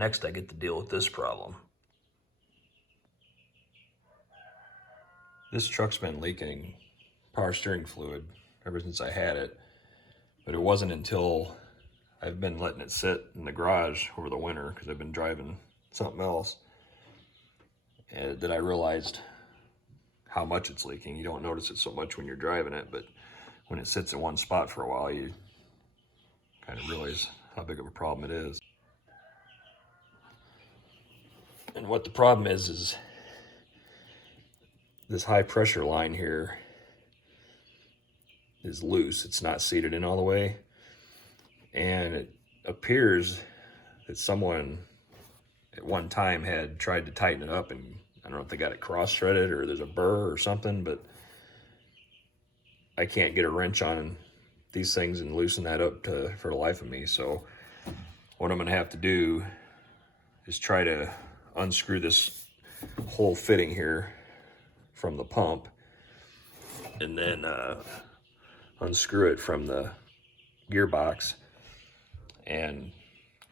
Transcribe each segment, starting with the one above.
Next, I get to deal with this problem. This truck's been leaking power steering fluid ever since I had it, but it wasn't until I've been letting it sit in the garage over the winter because I've been driving something else that I realized how much it's leaking. You don't notice it so much when you're driving it, but when it sits in one spot for a while, you kind of realize how big of a problem it is. And what the problem is this high pressure line here is loose. It's not seated in all the way. And it appears that someone at one time had tried to tighten it up, and I don't know if they got it cross-threaded or there's a burr or something, but I can't get a wrench on these things and loosen that up for the life of me. So what I'm gonna have to do is try to unscrew this whole fitting here from the pump and then unscrew it from the gearbox and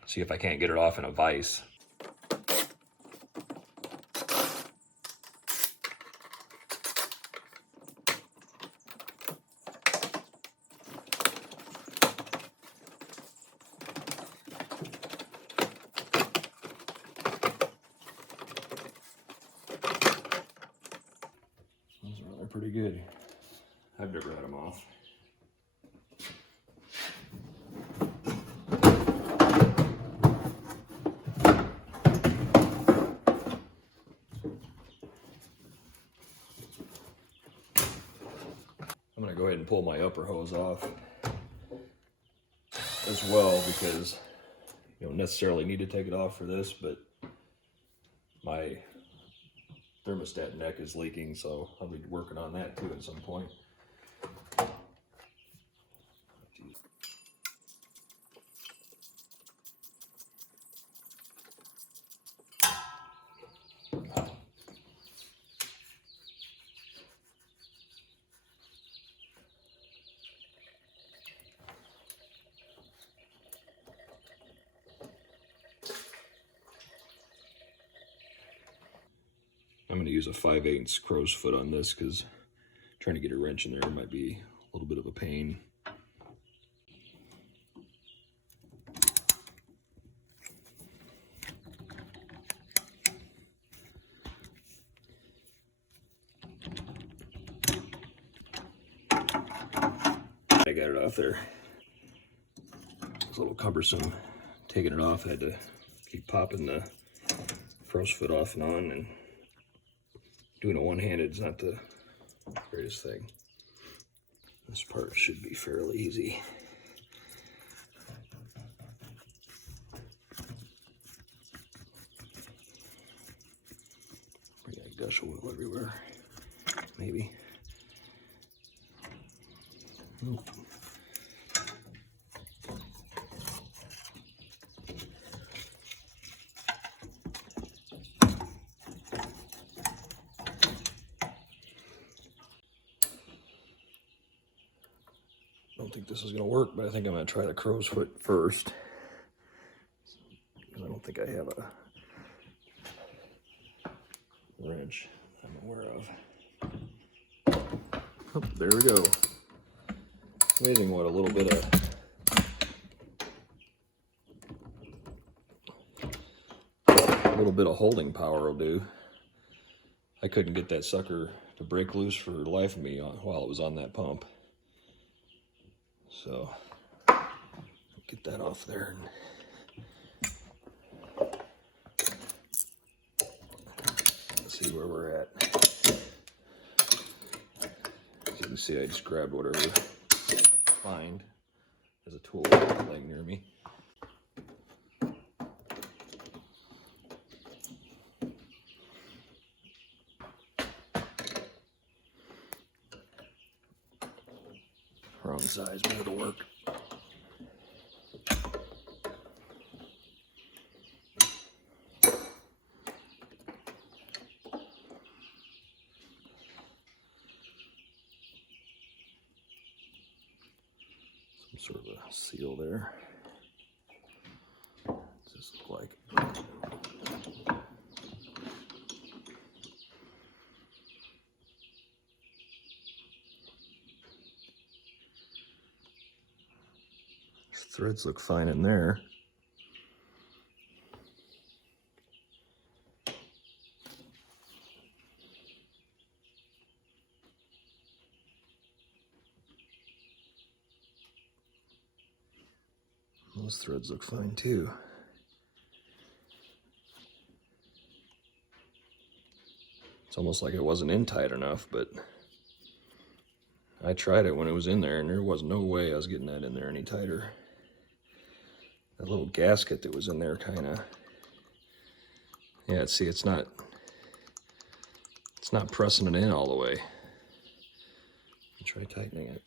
see if I can't get it off in a vise. Those are pretty good. I've never had them off. I'm gonna go ahead and pull my upper hose off as well because you don't necessarily need to take it off for this, but my thermostat neck is leaking, so I'll be working on that too at some point. I'm going to use a 5/8 crow's foot on this because trying to get a wrench in there might be a little bit of a pain. I got it off there. It's a little cumbersome taking it off. I had to keep popping the crow's foot off and on, and doing it one-handed is not the greatest thing. This part should be fairly easy. We got gush oil everywhere. Maybe. Ooh. I don't think this is going to work, but I think I'm going to try the crow's foot first. I don't think I have a wrench I'm aware of. Oh, there we go. Amazing what a little bit of holding power will do. I couldn't get that sucker to break loose for the life of me while it was on that pump. So get that off there. Let's see where we're at. As you can see, I just grabbed whatever I could find as a tool laying near me. Wrong size, but it'll work. Some sort of a seal there. It's this look like? Threads look fine in there. Those threads look fine too. It's almost like it wasn't in tight enough, but I tried it when it was in there and there was no way I was getting that in there any tighter. That little gasket that was in there kind of, yeah, see, it's not pressing it in all the way. Try tightening it.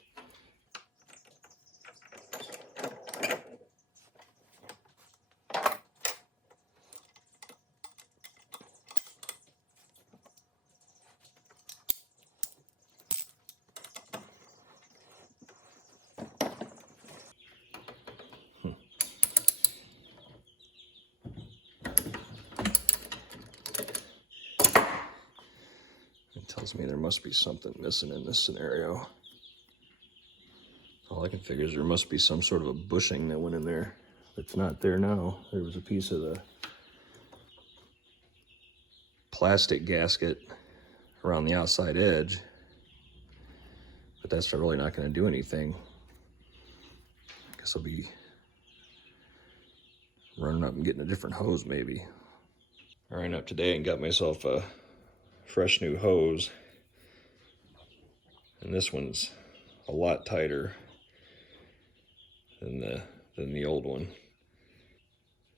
It tells me there must be something missing in this scenario. All I can figure is there must be some sort of a bushing that went in there that's not there now. There was a piece of the plastic gasket around the outside edge, but that's really not going to do anything. I guess I'll be running up and getting a different hose maybe. I ran up today and got myself a fresh new hose, and this one's a lot tighter than the old one.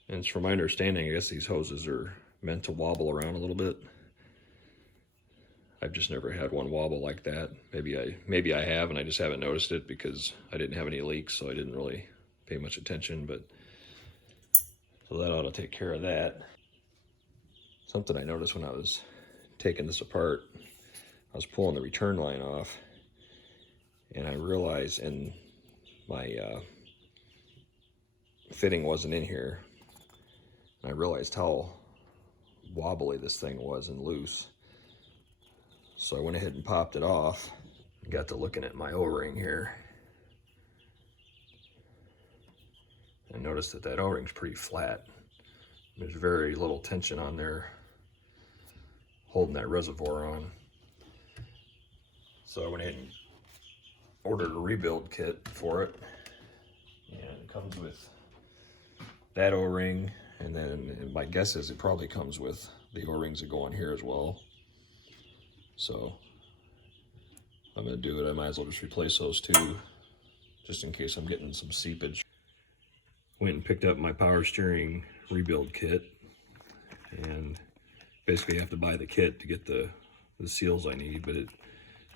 And it's from my understanding, I guess these hoses are meant to wobble around a little bit. I've just never had one wobble like that. Maybe I have and I just haven't noticed it because I didn't have any leaks, so I didn't really pay much attention, but so that ought to take care of that. Something I noticed when I was taking this apart, I was pulling the return line off and I realized in my fitting wasn't in here. And I realized how wobbly this thing was and loose. So I went ahead and popped it off. Got to looking at my O-ring here. I noticed that O-ring's pretty flat. There's very little tension on there holding that reservoir on. So I went ahead and ordered a rebuild kit for it. And it comes with that O-ring, and then my guess is it probably comes with the O-rings that go on here as well. So I'm gonna do it. I might as well just replace those two, just in case I'm getting some seepage. Went and picked up my power steering rebuild kit, and basically you have to buy the kit to get the seals I need, but it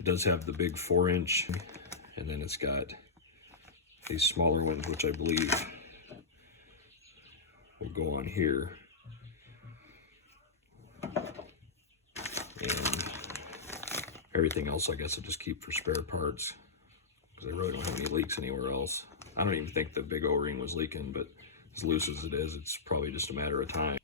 does have the big 4-inch, and then it's got these smaller ones, which I believe will go on here. And everything else I guess I'll just keep for spare parts, because I really don't have any leaks anywhere else. I don't even think the big O-ring was leaking, but as loose as it is, it's probably just a matter of time.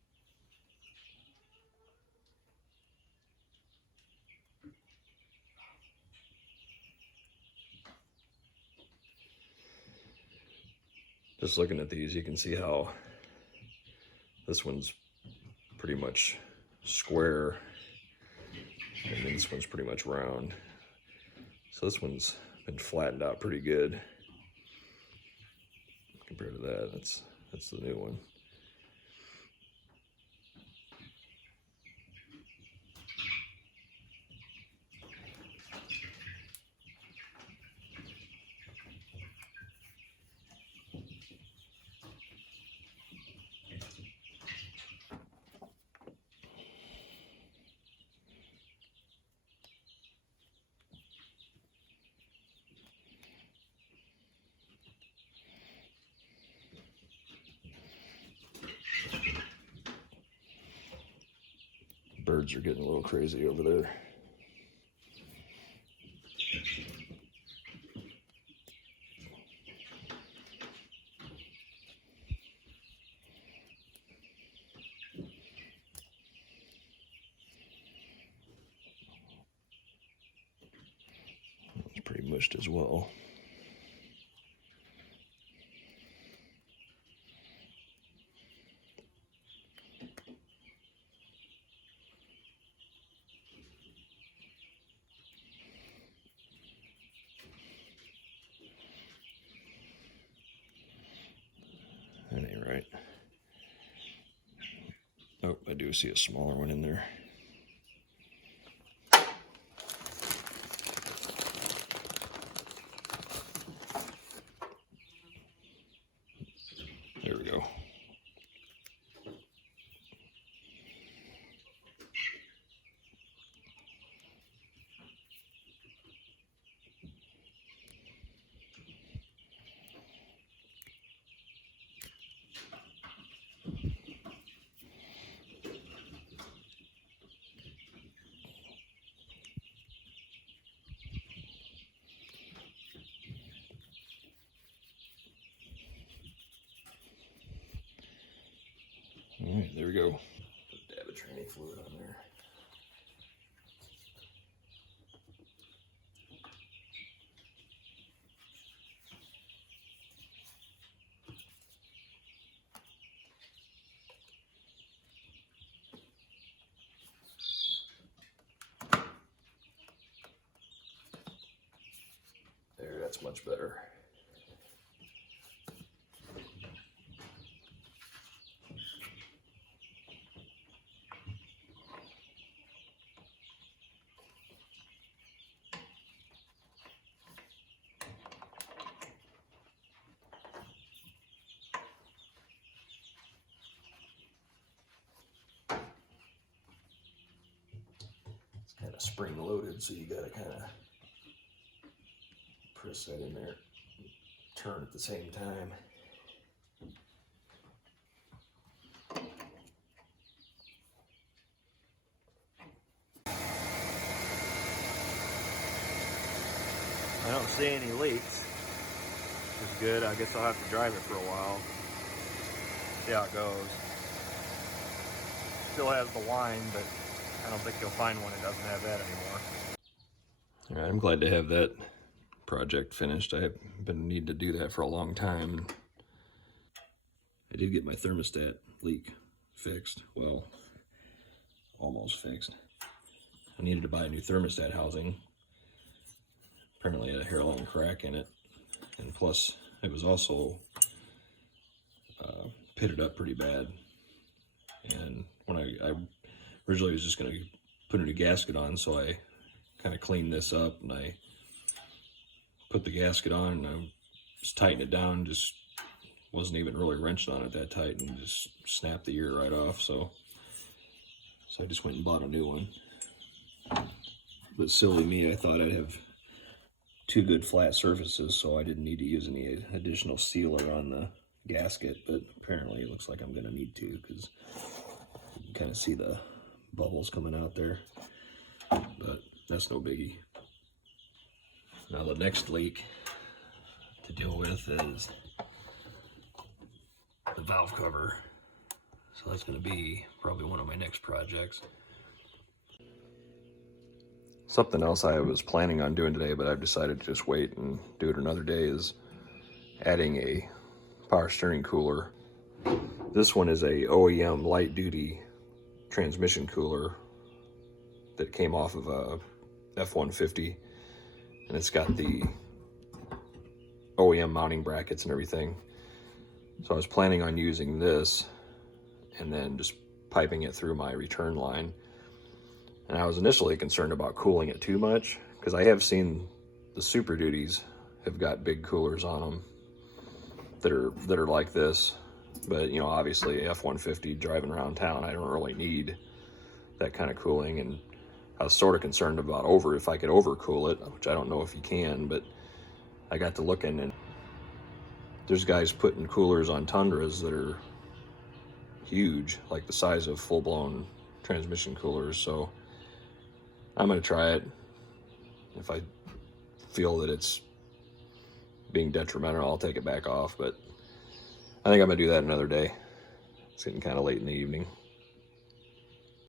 Just looking at these, you can see how this one's pretty much square, and then this one's pretty much round. So this one's been flattened out pretty good compared to that. That's the new one. Birds are getting a little crazy over there. smushed as well. That ain't right. Oh, I do see a smaller one in there. There we go. All right, there we go. Put a dab of training fluid on there. There, that's much better. It's kind of spring loaded, so you gotta kind of press that in there, turn at the same time. I don't see any leaks, which is good. I guess I'll have to drive it for a while, see how it goes. Still has the line, but I don't think you'll find one that doesn't have that anymore. All right, I'm glad to have that project finished. I have been needing to do that for a long time. I did get my thermostat leak fixed. Well, almost fixed. I needed to buy a new thermostat housing. Apparently it had a hairline crack in it. And plus, it was also pitted up pretty bad. And when I originally was just going to put a new gasket on, so I kind of cleaned this up and I put the gasket on and I was tightening it down, just wasn't even really wrenched on it that tight and just snapped the ear right off. So I just went and bought a new one. But silly me, I thought I'd have two good flat surfaces, so I didn't need to use any additional sealer on the gasket, but apparently it looks like I'm going to need to, because you can kind of see the bubbles coming out there, but that's no biggie. Now the next leak to deal with is the valve cover, so that's going to be probably one of my next projects. Something else I was planning on doing today, but I've decided to just wait and do it another day, is adding a power steering cooler. This one is a OEM light duty transmission cooler that came off of a F-150, and it's got the OEM mounting brackets and everything. So I was planning on using this and then just piping it through my return line. And I was initially concerned about cooling it too much, because I have seen the Super Duties have got big coolers on them that are like this. But you know, obviously F-150 driving around town, I don't really need that kind of cooling. And I was sort of concerned about if I could overcool it, which I don't know if you can, but I got to looking, and there's guys putting coolers on Tundras that are huge, like the size of full-blown transmission coolers. So I'm going to try it. If I feel that it's being detrimental, I'll take it back off, but I think I'm going to do that another day. It's getting kind of late in the evening.